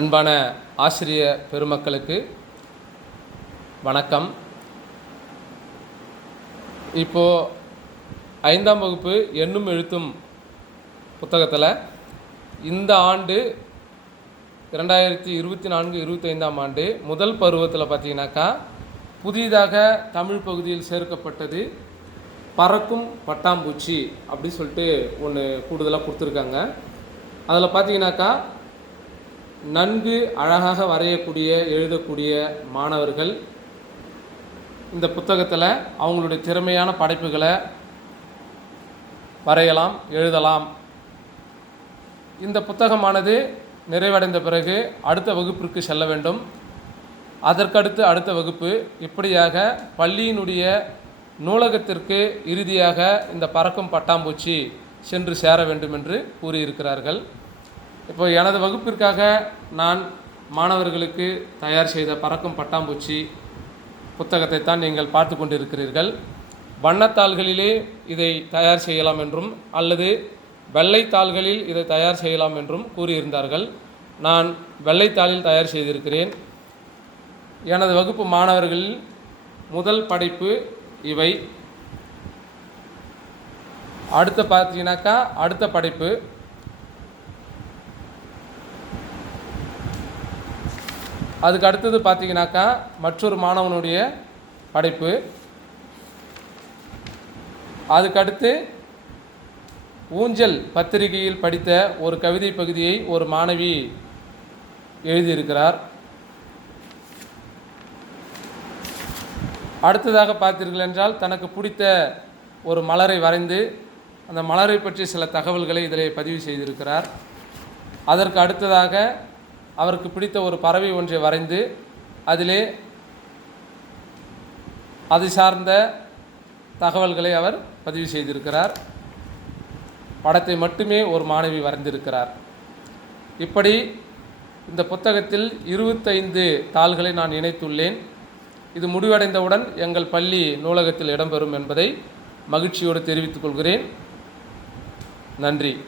அன்பான ஆசிரிய பெருமக்களுக்கு வணக்கம். இப்போது ஐந்தாம் வகுப்பு எண்ணும் எழுத்தும் புத்தகத்தில் இந்த ஆண்டு இரண்டாயிரத்தி இருபத்தி நான்கு இருபத்தைந்தாம் ஆண்டு முதல் பருவத்தில் பார்த்தீங்கன்னாக்கா புதிதாக தமிழ் பகுதியில் சேர்க்கப்பட்டது பறக்கும் பட்டாம்பூச்சி அப்படி சொல்லிட்டு ஒன்று கூடுதலாக கொடுத்துருக்காங்க. அதில் பார்த்தீங்கன்னாக்கா நன்கு அழகாக வரையக்கூடிய எழுதக்கூடிய மாணவர்கள் இந்த புத்தகத்தில் அவங்களுடைய திறமையான படைப்புகளை வரையலாம் எழுதலாம். இந்த புத்தகமானது நிறைவடைந்த பிறகு அடுத்த வகுப்பிற்கு செல்ல வேண்டும். அதற்கடுத்து அடுத்த வகுப்பு இப்படியாக பள்ளியினுடைய நூலகத்திற்கு இறுதியாக இந்த பறக்கும் பட்டாம்பூச்சி சென்று சேர வேண்டும் என்று கூறியிருக்கிறார்கள். இப்போ எனது வகுப்பிற்காக நான் மாணவர்களுக்கு தயார் செய்த பறக்கும் பட்டாம்பூச்சி புத்தகத்தை தான் நீங்கள் பார்த்து கொண்டிருக்கிறீர்கள். வண்ணத்தாள்களிலே இதை தயார் செய்யலாம் என்றும் அல்லது வெள்ளைத்தாள்களில் இதை தயார் செய்யலாம் என்றும் கூறியிருந்தார்கள். நான் வெள்ளைத்தாளில் தயார் செய்திருக்கிறேன். எனது வகுப்பு மாணவர்களில் முதல் படைப்பு இவை. அடுத்த பார்த்தீங்கன்னாக்கா அடுத்த படைப்பு அதுக்கு அடுத்தது பார்த்தீங்கன்னாக்கா மற்றொரு மாணவனுடைய படைப்பு. அதுக்கு அடுத்து ஊஞ்சல் பத்திரிகையில் படித்த ஒரு கவிதை பகுதியை ஒரு மாணவி எழுதியிருக்கிறார். அடுத்ததாக பார்த்தீர்கள் என்றால் தனக்கு பிடித்த ஒரு மலரை வரைந்து அந்த மலரை பற்றி சில தகவல்களை இதில் பதிவு செய்திருக்கிறார். அதற்கு அடுத்ததாக அவருக்கு பிடித்த ஒரு பறவை ஒன்றை வரைந்து அதிலே அது சார்ந்த தகவல்களை அவர் பதிவு செய்திருக்கிறார். படத்தை மட்டுமே ஒரு மாணவி வரைந்திருக்கிறார். இப்படி இந்த புத்தகத்தில் இருபத்தைந்து தாள்களை நான் இணைத்துள்ளேன். இது முடிவடைந்தவுடன் எங்கள் பள்ளி நூலகத்தில் இடம்பெறும் என்பதை மகிழ்ச்சியோடு தெரிவித்துக் கொள்கிறேன். நன்றி.